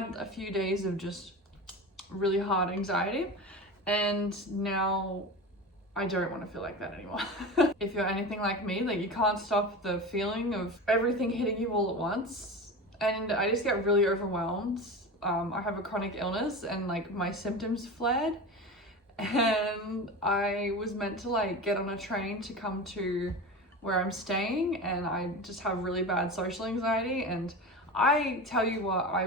had a few days of just really hard anxiety, and now I don't want to feel like that anymore. If you're anything like me, like you can't stop the feeling of everything hitting you all at once, and I just get really overwhelmed. I have a chronic illness and like my symptoms flared, and I was meant to like get on a train to come to where I'm staying, and I just have really bad social anxiety. And I tell you what, I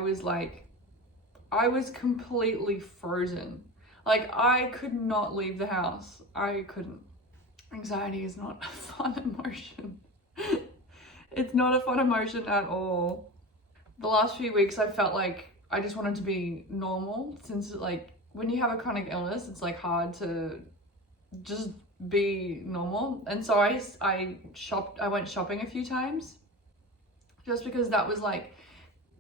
was completely frozen. Like I could not leave the house. I couldn't. Anxiety is not a fun emotion. It's not a fun emotion at all. The last few weeks I felt like I just wanted to be normal, since like when you have a chronic illness, it's like hard to just be normal. And so I went shopping a few times, just because that was like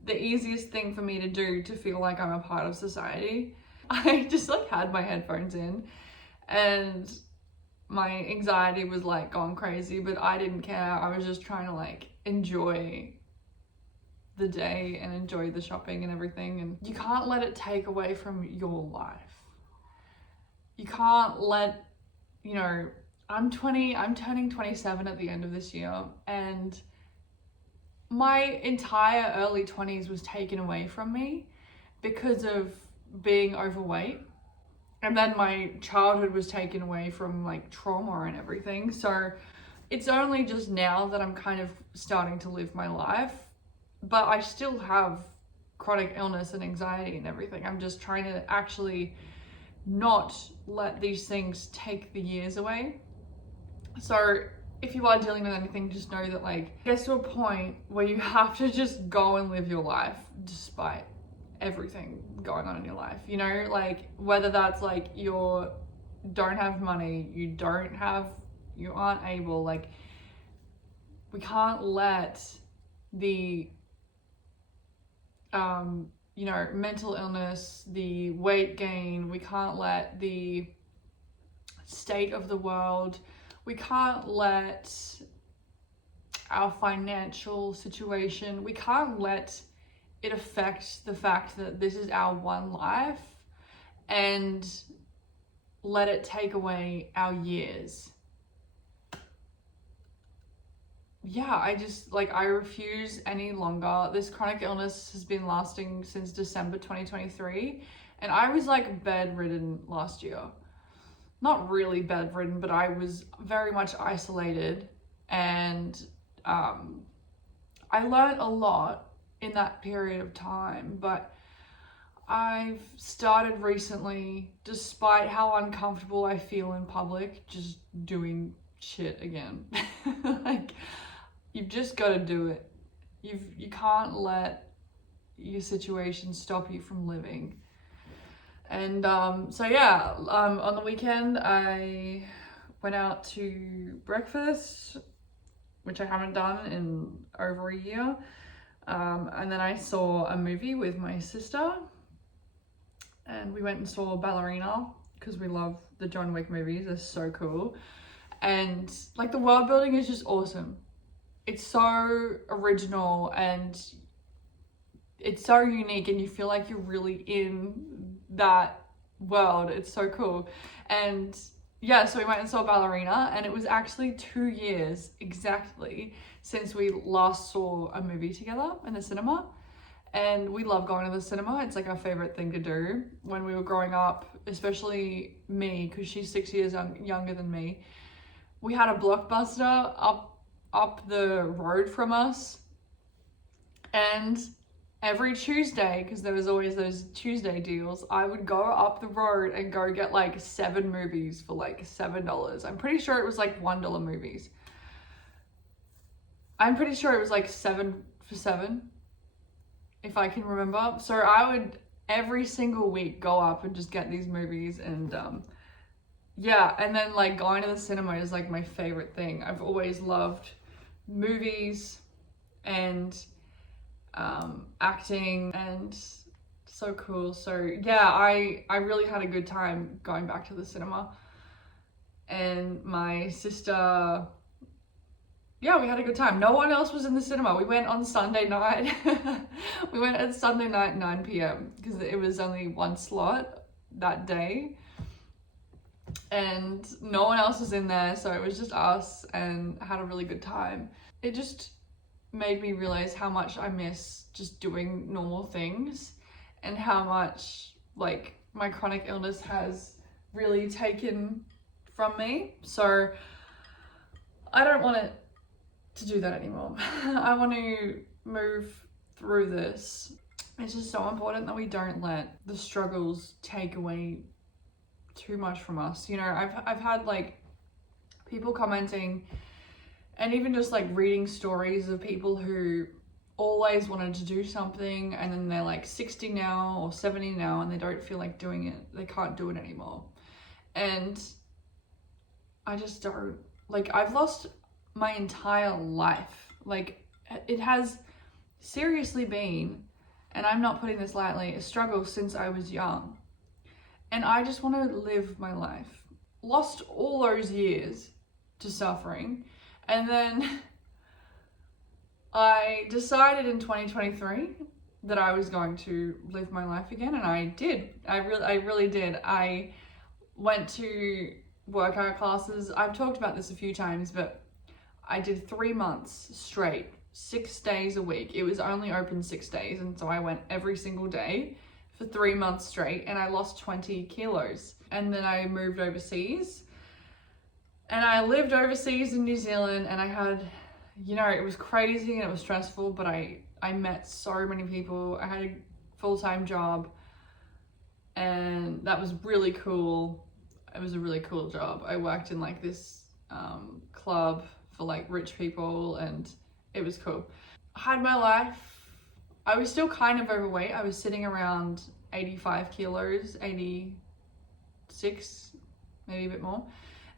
the easiest thing for me to do to feel like I'm a part of society. I just like had my headphones in, and my anxiety was like going crazy, but I didn't care. I was just trying to like enjoy the day and enjoy the shopping and everything. And you can't let it take away from your life. You can't let, you know, I'm turning 27 at the end of this year, and my entire early 20s was taken away from me because of being overweight. And then my childhood was taken away from like trauma and everything. So it's only just now that I'm kind of starting to live my life, but I still have chronic illness and anxiety and everything. I'm just trying to actually not let these things take the years away. So if you are dealing with anything, just know that like it gets to a point where you have to just go and live your life despite everything going on in your life, you know, like whether that's like you don't have money, you aren't able, like we can't let the you know, mental illness, the weight gain, we can't let the state of the world, we can't let our financial situation, we can't let it affects the fact that this is our one life and let it take away our years. Yeah, I refuse any longer. This chronic illness has been lasting since December 2023, and I was like bedridden last year. Not really bedridden, but I was very much isolated, and I learned a lot in that period of time. But I've started recently, despite how uncomfortable I feel in public, just doing shit again. Like, you've just got to do it. You can't let your situation stop you from living. And so yeah, on the weekend I went out to breakfast, which I haven't done in over a year. And then I saw a movie with my sister, and we went and saw Ballerina because we love the John Wick movies. They're so cool. And like the world building is just awesome. It's so original and it's so unique, and you feel like you're really in that world. It's so cool. And yeah, so we went and saw Ballerina, and it was actually 2 years exactly since we last saw a movie together in the cinema. And we love going to the cinema. It's like our favorite thing to do. When we were growing up, especially me, because she's 6 years younger than me, we had a Blockbuster up the road from us, and every Tuesday, because there was always those Tuesday deals, I would go up the road and go get like 7 movies for like $7. I'm pretty sure it was like $1 movies. I'm pretty sure it was like 7 for 7, if I can remember. So I would every single week go up and just get these movies. And yeah, and then like going to the cinema is like my favorite thing. I've always loved movies and acting, and so cool. So yeah, I really had a good time going back to the cinema. And my sister, yeah, we had a good time. No one else was in the cinema. We went on Sunday night. We went at Sunday night, 9 p.m. because it was only one slot that day. And no one else was in there, so it was just us, and I had a really good time. It just made me realize how much I miss just doing normal things, and how much like my chronic illness has really taken from me. So I don't want it to do that anymore. I want to move through this. It's just so important that we don't let the struggles take away too much from us. You know, I've had like people commenting, and even just like reading stories of people who always wanted to do something, and then they're like 60 now or 70 now, and they don't feel like doing it. They can't do it anymore. And I just don't, like, I've lost my entire life. Like, it has seriously been, and I'm not putting this lightly, a struggle since I was young. And I just want to live my life. Lost all those years to suffering. And then I decided in 2023 that I was going to live my life again. And I did. I really did. I went to workout classes. I've talked about this a few times, but I did 3 months straight, 6 days a week. It was only open 6 days. And so I went every single day for 3 months straight, and I lost 20 kilos. And then I moved overseas, and I lived overseas in New Zealand, and I had, you know, it was crazy and it was stressful, but I met so many people. I had a full-time job, and that was really cool. It was a really cool job. I worked in like this club for like rich people, and it was cool. I had my life. I was still kind of overweight. I was sitting around 85 kilos, 86, maybe a bit more.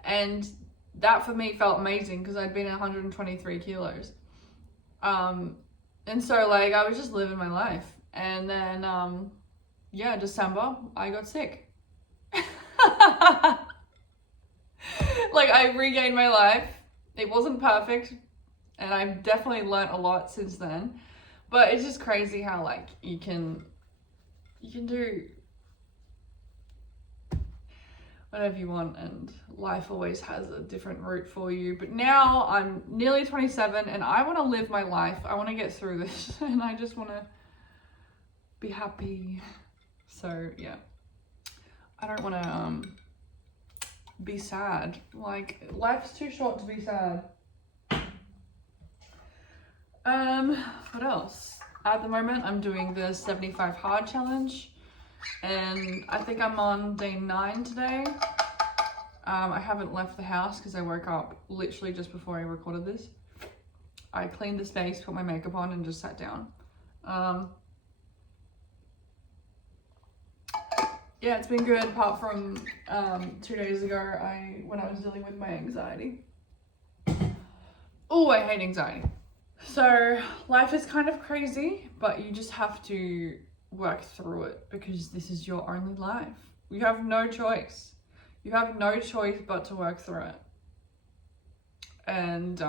And that for me felt amazing because I'd been at 123 kilos. And so like I was just living my life. And then, yeah, December, I got sick. Like I regained my life. It wasn't perfect. And I've definitely learnt a lot since then. But it's just crazy how like you can do whatever you want, and life always has a different route for you. But now I'm nearly 27 and I want to live my life. I want to get through this and I just want to be happy. So yeah, I don't want to be sad. Like life's too short to be sad. What else? At the moment, I'm doing the 75 hard challenge, and I think I'm on day 9 today. I haven't left the house because I woke up literally just before I recorded this. I cleaned the space, put my makeup on, and just sat down. Yeah, it's been good apart from 2 days ago when I was dealing with my anxiety. Oh, I hate anxiety. So life is kind of crazy, but you just have to work through it because this is your only life. You have no choice. You have no choice but to work through it. And,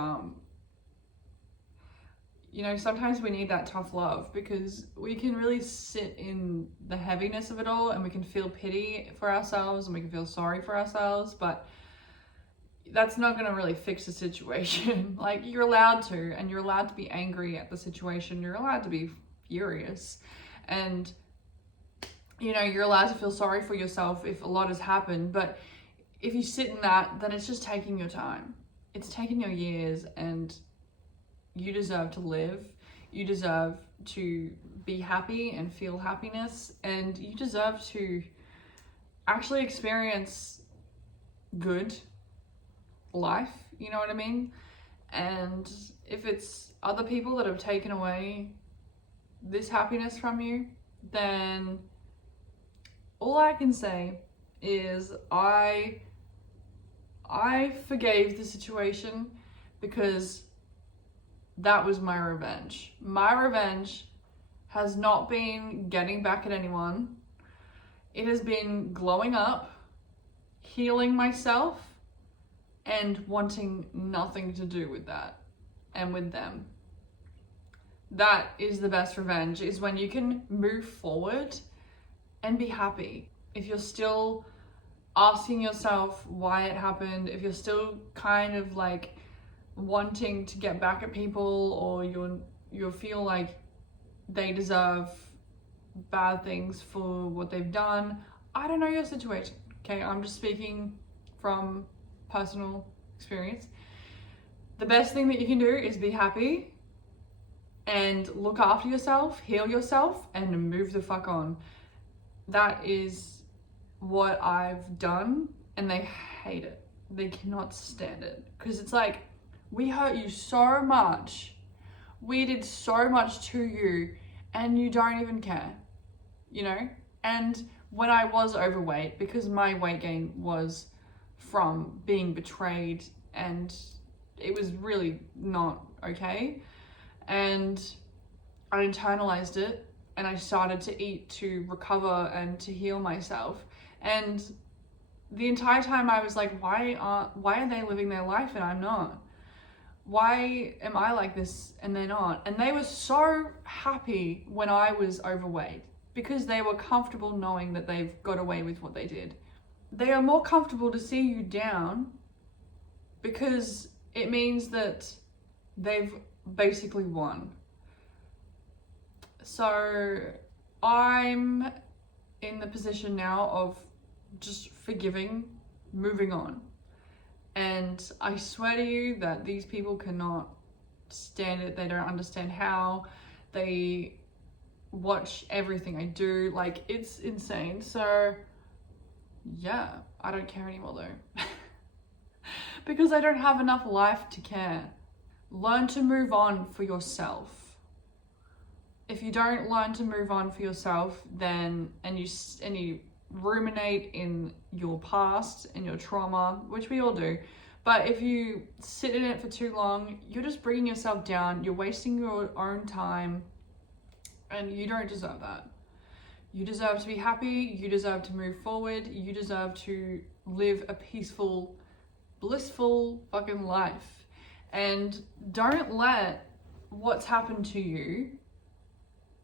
you know, sometimes we need that tough love because we can really sit in the heaviness of it all, and we can feel pity for ourselves and we can feel sorry for ourselves, but that's not going to really fix the situation. Like, you're allowed to, and you're allowed to be angry at the situation. You're allowed to be furious, and you know, you're allowed to feel sorry for yourself if a lot has happened. But if you sit in that, then it's just taking your time. It's taking your years, and you deserve to live. You deserve to be happy and feel happiness, and you deserve to actually experience good life, you know what I mean? And if it's other people that have taken away this happiness from you, then all I can say is I forgave the situation because that was my revenge. My revenge has not been getting back at anyone. It has been glowing up, healing myself, and wanting nothing to do with that. and with them. That is the best revenge, is when you can move forward and be happy. If you're still asking yourself why it happened, if you're still kind of like wanting to get back at people, or you feel like they deserve bad things for what they've done, I don't know your situation, okay? I'm just speaking from personal experience. The best thing that you can do is be happy and look after yourself, heal yourself, and move the fuck on. That is what I've done, and they hate it. They cannot stand it, because it's like, we hurt you so much, we did so much to you, and you don't even care, you know? And when I was overweight, because my weight gain was from being betrayed, and it was really not okay, and I internalized it, and I started to eat to recover and to heal myself. And the entire time I was like, why are they living their life and I'm not? Why am I like this and they're not? And they were so happy when I was overweight, because they were comfortable knowing that they've got away with what they did. They are more comfortable to see you down, because it means that they've basically won. So I'm in the position now of just forgiving, moving on. And I swear to you that these people cannot stand it. They don't understand how. They watch everything I do. Like, it's insane. So yeah, I don't care anymore though. Because I don't have enough life to care. Learn to move on for yourself. If you don't learn to move on for yourself, then and you ruminate in your past and your trauma, which we all do, but if you sit in it for too long, you're just bringing yourself down, you're wasting your own time, and you don't deserve that. You deserve to be happy, you deserve to move forward, you deserve to live a peaceful, blissful fucking life. And don't let what's happened to you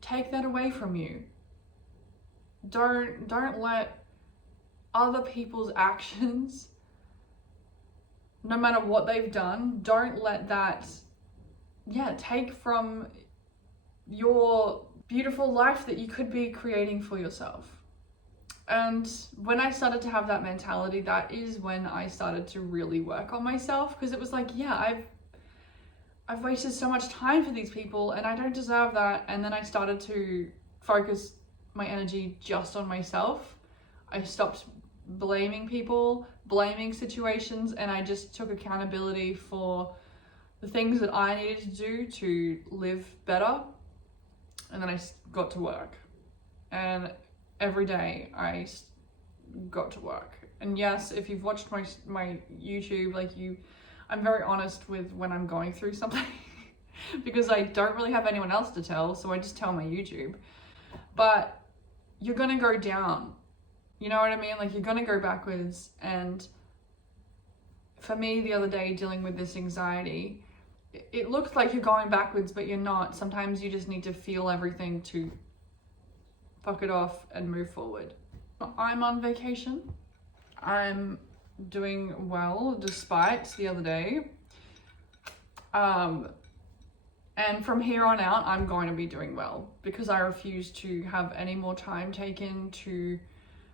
take that away from you. Don't let other people's actions, no matter what they've done, don't let that take from your beautiful life that you could be creating for yourself. And when I started to have that mentality, that is when I started to really work on myself, because it was like, I've wasted so much time for these people and I don't deserve that. And then I started to focus my energy just on myself. I stopped blaming people, blaming situations, and I just took accountability for the things that I needed to do to live better. And then I got to work. And every day I got to work. And yes, if you've watched my YouTube, I'm very honest with when I'm going through something because I don't really have anyone else to tell, so I just tell my YouTube. But you're gonna go down, you know what I mean? Like, you're gonna go backwards. And for me, the other day, dealing with this anxiety, it looks like you're going backwards, but you're not. Sometimes you just need to feel everything to fuck it off and move forward. I'm on vacation. I'm doing well despite the other day. And from here on out, I'm going to be doing well because I refuse to have any more time taken to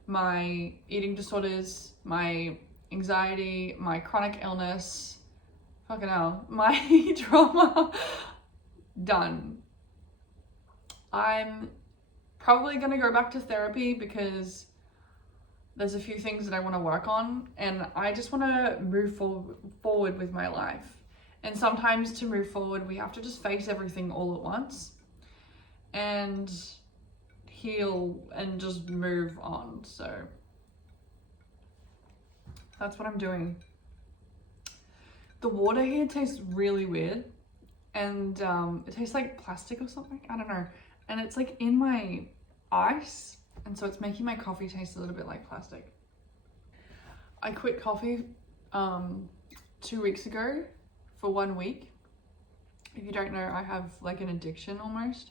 my eating disorders, my anxiety, my chronic illness, fucking hell, my trauma. Done. I'm probably going to go back to therapy because there's a few things that I want to work on, and I just want to move forward with my life. And sometimes to move forward, we have to just face everything all at once and heal and just move on. So that's what I'm doing. The water here tastes really weird, and it tastes like plastic or something. I don't know. And it's like in my ice, and so it's making my coffee taste a little bit like plastic. I quit coffee 2 weeks ago for 1 week, If you don't know, I have like an addiction almost.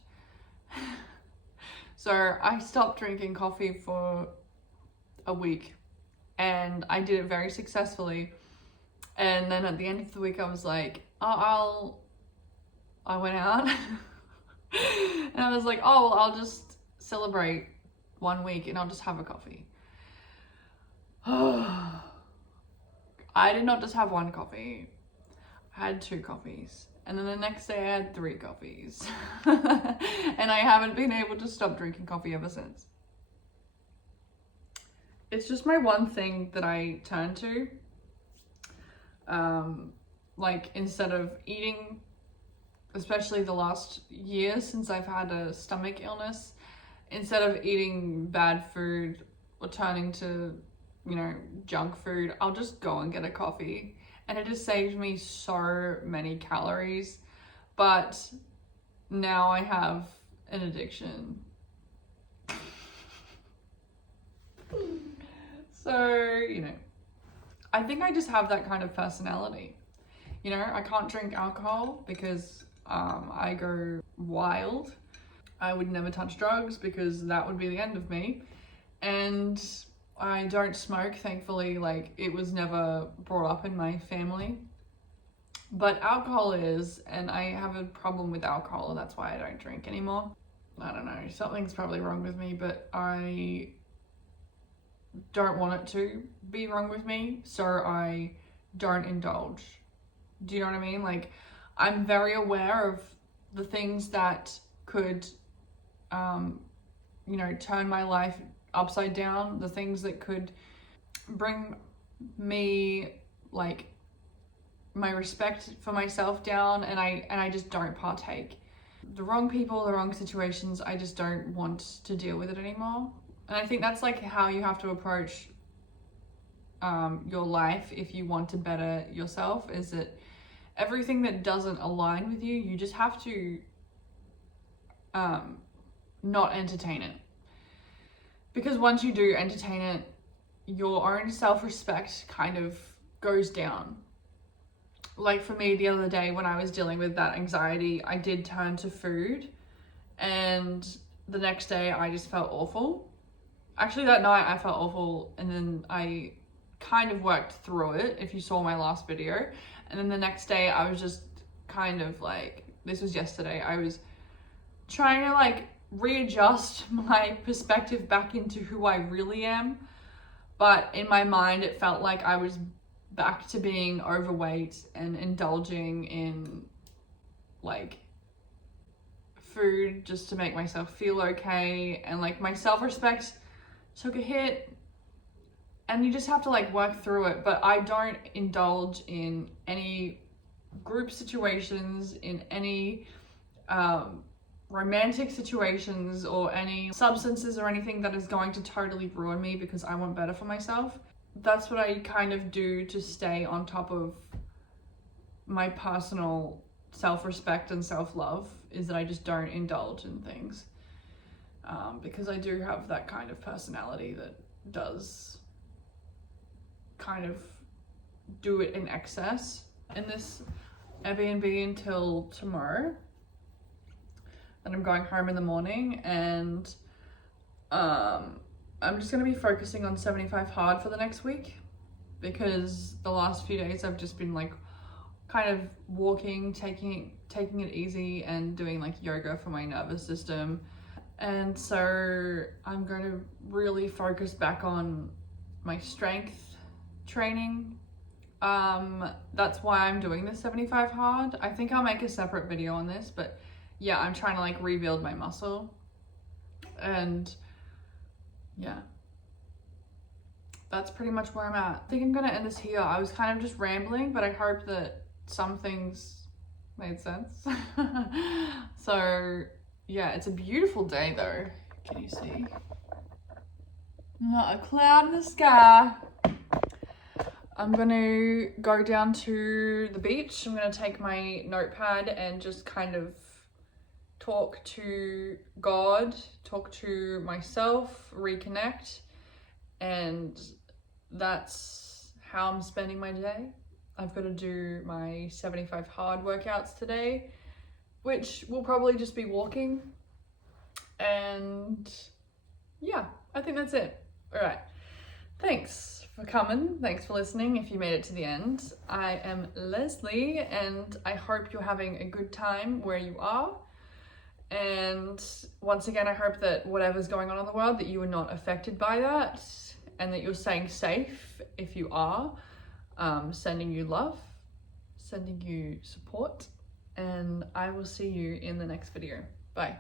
So I stopped drinking coffee for a week and I did it very successfully. And then at the end of the week, I was like, oh, I went out and I was like, oh, well, I'll just celebrate 1 week and I'll just have a coffee. I did not just have one coffee. I had 2 coffees. And then the next day I had 3 coffees. And I haven't been able to stop drinking coffee ever since. It's just my one thing that I turn to. Like instead of eating, especially the last year since I've had a stomach illness, instead of eating bad food or turning to, you know, junk food, I'll just go and get a coffee. And it has saved me so many calories. But now I have an addiction. So, you know, I think I just have that kind of personality. You know, I can't drink alcohol because I go wild. I would never touch drugs because that would be the end of me. And I don't smoke, thankfully. Like, it was never brought up in my family. But alcohol is, and I have a problem with alcohol, and that's why I don't drink anymore. I don't know, something's probably wrong with me, but I don't want it to be wrong with me, so I don't indulge. Do you know what I mean? Like, I'm very aware of the things that could, you know, turn my life upside down, the things that could bring me, like, my respect for myself down, and I just don't partake. The wrong people, the wrong situations, I just don't want to deal with it anymore. And I think that's like how you have to approach your life if you want to better yourself, is that everything that doesn't align with you, you just have to not entertain it. Because once you do entertain it, your own self-respect kind of goes down. Like for me the other day when I was dealing with that anxiety, I did turn to food, and the next day I just felt awful. Actually that night I felt awful, and then I kind of worked through it, if you saw my last video. And then the next day I was just kind of like, this was yesterday, I was trying to like readjust my perspective back into who I really am. But in my mind it felt like I was back to being overweight and indulging in like food just to make myself feel okay, and like my self-respect took a hit, and you just have to like work through it. But I don't indulge in any group situations, in any romantic situations, or any substances or anything that is going to totally ruin me because I want better for myself. That's what I kind of do to stay on top of my personal self-respect and self-love, is that I just don't indulge in things. Because I do have that kind of personality that does kind of do it in excess. In this Airbnb until tomorrow, and I'm going home in the morning, and I'm just going to be focusing on 75 hard for the next week, because the last few days I've just been like kind of walking, taking it easy, and doing like yoga for my nervous system. And so I'm going to really focus back on my strength training. That's why I'm doing this 75 hard. I think I'll make a separate video on this, but yeah, I'm trying to like rebuild my muscle. And yeah, that's pretty much where I'm at. I think I'm gonna end this here. I was kind of just rambling, but I hope that some things made sense. So yeah, it's a beautiful day though. Can you see? Not a cloud in the sky. I'm gonna go down to the beach. I'm gonna take my notepad and just kind of talk to God, talk to myself, reconnect, and that's how I'm spending my day. I've got to do my 75 hard workouts today, which will probably just be walking. And yeah, I think that's it. All right. Thanks for coming. Thanks for listening if you made it to the end. I am Leslie, and I hope you're having a good time where you are. And once again, I hope that whatever's going on in the world, that you are not affected by that, and that you're staying safe if you are. Sending you love, sending you support, and I will see you in the next video. Bye.